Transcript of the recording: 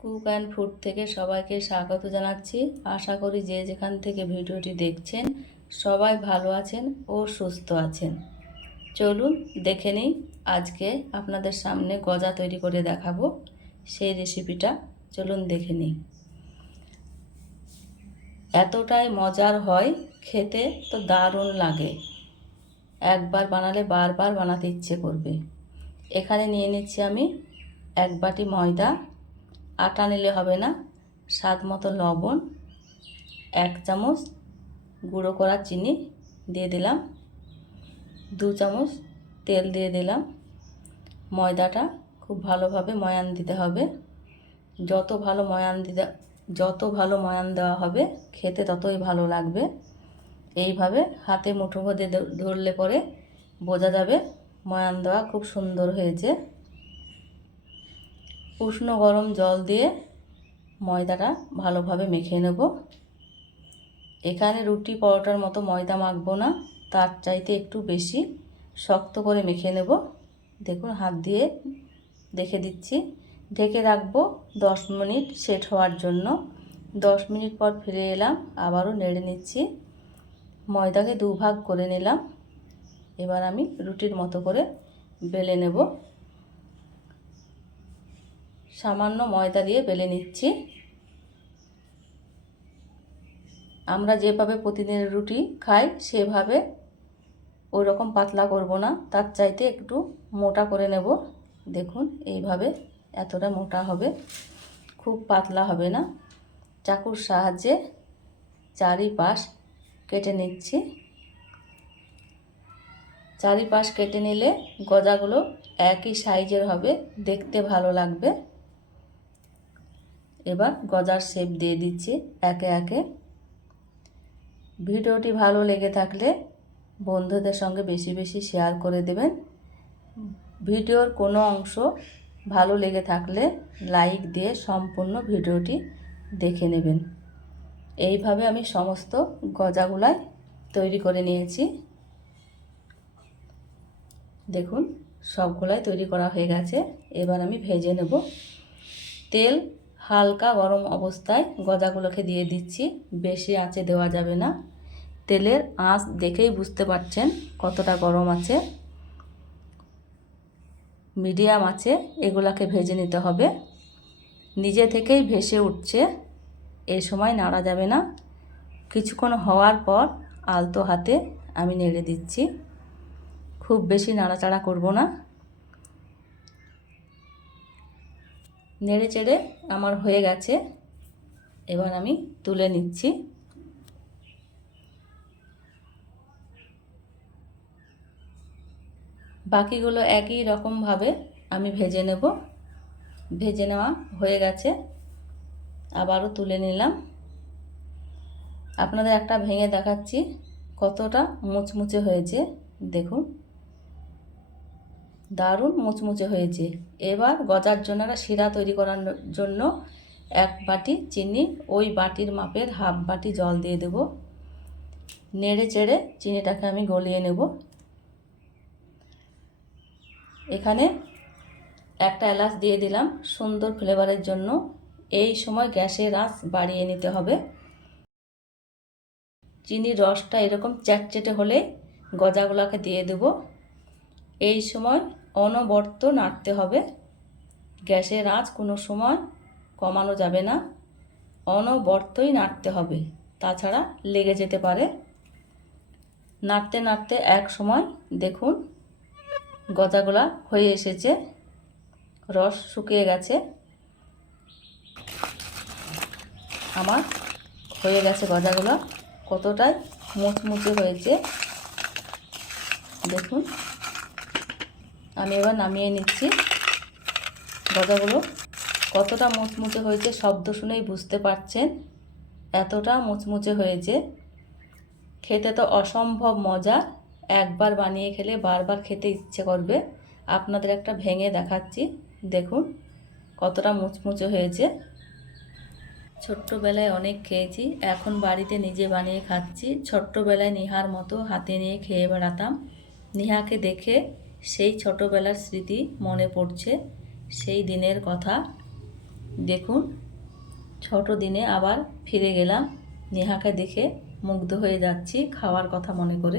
Cook and food থেকে সবাইকে স্বাগত জানাচ্ছি। আশা করি যে যেখান থেকে ভিডিওটি দেখছেন, সবাই ভালো আছেন ও সুস্থ আছেন। চলুন দেখে নিই, আজকে আপনাদের সামনে গজা তৈরি করে দেখাবো। সেই রেসিপিটা চলুন দেখে নিই। এতটাই মজার হয়, খেতে তো দারুণ লাগে। একবার বানালে বারবার বানাতে ইচ্ছে করবে। এখানে নিয়ে নিচ্ছি আমি এক বাটি ময়দা আটা নিলে হবে না। স্বাদ মতো লবণ, এক চামচ গুঁড়ো করা চিনি দিয়ে দিলাম। দু চামচ তেল দিয়ে দিলাম। ময়দাটা খুব ভালোভাবে ময়ান দিতে হবে। যত ভালো ময়ান দিতে, যত ভালো ময়ান দেওয়া হবে, খেতে ততই ভালো লাগবে। এইভাবে হাতে মুঠো ভরে ধরলে পরে বোঝা যাবে ময়ান দেওয়া খুব সুন্দর হয়েছে। উষ্ণ গরম জল দিয়ে ময়দাটা ভালোভাবে মেখে নেব। এখানে রুটি পরোটার মতো ময়দা মাখবো না, তার চাইতে একটু বেশি শক্ত করে মেখে নেব। দেখুন, হাত দিয়ে দেখে দিচ্ছি। ঢেকে রাখব দশ মিনিট সেট হওয়ার জন্য। দশ মিনিট পর ফিরে এলাম, আবারও নেড়ে নিচ্ছি। ময়দাকে দুভাগ করে নিলাম। এবার আমি রুটির মতো করে বেলে নেব। সামান্য ময়দা দিয়ে বেলে নিচ্ছি। আমরা যেভাবে প্রতিদিনের রুটি খাই, সেভাবে ওই রকম পাতলা করব না। তার চাইতে একটু মোটা করে নেব। দেখুন, এইভাবে এতটা মোটা হবে। খুব পাতলা হবে না। চাকুর সাহায্যে চারিপাশ কেটে নিচ্ছি। চারিপাশ কেটে নিলে গজাগুলো একই সাইজের হবে। দেখতে ভালো লাগবে। এবার গজার শেপ দিয়ে দিচ্ছি একে একে। ভিডিওটি ভালো লেগে থাকলে বন্ধুদের সঙ্গে বেশি বেশি শেয়ার করে দেবেন। ভিডিওর কোনো অংশ ভালো লেগে থাকলে লাইক দিয়ে সম্পূর্ণ ভিডিওটি দেখে নেবেন। এইভাবে আমি সমস্ত গজাগুলাই তৈরি করে নিয়েছি। দেখুন, সবগুলাই তৈরি করা হয়ে গেছে। এবার আমি ভেজে নেব। তেল হালকা গরম অবস্থায় গজাগুলোকে দিয়ে দিচ্ছি। বেশি আঁচে দেওয়া যাবে না। তেলের আঁচ দেখেই বুঝতে পারছেন কতটা গরম আছে। মিডিয়াম আছে এগুলাকে ভেজে নিতে হবে। নিজে থেকেই ভেসে উঠছে। এই সময় নাড়া যাবে না। কিছুক্ষণ হওয়ার পর আলতো হাতে আমি নেড়ে দিচ্ছি। খুব বেশি নাড়াচাড়া করব না। নেড়ে চেড়ে আমার হয়ে গেছে। এবার আমি তুলে নিচ্ছি। বাকিগুলো একই রকমভাবে আমি ভেজে নেব। ভেজে নেওয়া হয়ে গেছে। আবারও তুলে নিলাম। আপনাদের একটা ভেঙে দেখাচ্ছি কতটা মুচমুচে হয়েছে। দেখুন। দারুণ মুচমুচে হয়েছে। এবার গজার জন্য শিরা তৈরি করার জন্য এক বাটি চিনি, ওই বাটির মাপের হাফ বাটি জল দিয়ে দেব। নেড়ে চেড়ে চিনিটাকে আমি গলিয়ে নেব। এখানে একটা এলাচ দিয়ে দিলাম সুন্দর ফ্লেভারের জন্য। এই সময় গ্যাসের আঁচ বাড়িয়ে নিতে হবে। চিনির রসটা এরকম চ্যাটচেটে হলে গজাগুলাকে দিয়ে দেব। এই সময় অনবর্ত নাড়তে হবে। গ্যাসের আঁচ কোনো সময় কমানো যাবে না। অনবর্তই নাড়তে হবে, তাছাড়া লেগে যেতে পারে। নাড়তে নাড়তে এক সময় দেখুন, গজাগুলা হয়ে এসেছে, রস শুকিয়ে গেছে। আমার হয়ে গেছে গজাগুলো, কতটাই মুচমুচে হয়েছে। দেখুন। আমি এবার নামিয়ে নিচ্ছি। গজাগুলো কতটা মুচমুচে হয়েছে শব্দ শুনেই বুঝতে পারছেন। এতটা মুচমুচে হয়েছে। খেতে তো অসম্ভব মজা। একবার বানিয়ে খেলে বারবার খেতে ইচ্ছে করবে। আপনাদের একটা ভেঙে দেখাচ্ছি। দেখুন কতটা মুচমুচে হয়েছে। ছোট্টবেলায় অনেক খেয়েছি। এখন বাড়িতে নিজে বানিয়ে খাচ্ছি। ছোট্টবেলায় নিহার মতো হাতে নিয়ে খেয়ে বেড়াতাম। নিহাকে দেখে সেই ছোটোবেলার স্মৃতি মনে পড়ছে। সেই দিনের কথা। দেখুন, ছোট দিনে আবার ফিরে গেলাম। নেহাকে দেখে মুগ্ধ হয়ে যাচ্ছি খাওয়ার কথা মনে করে।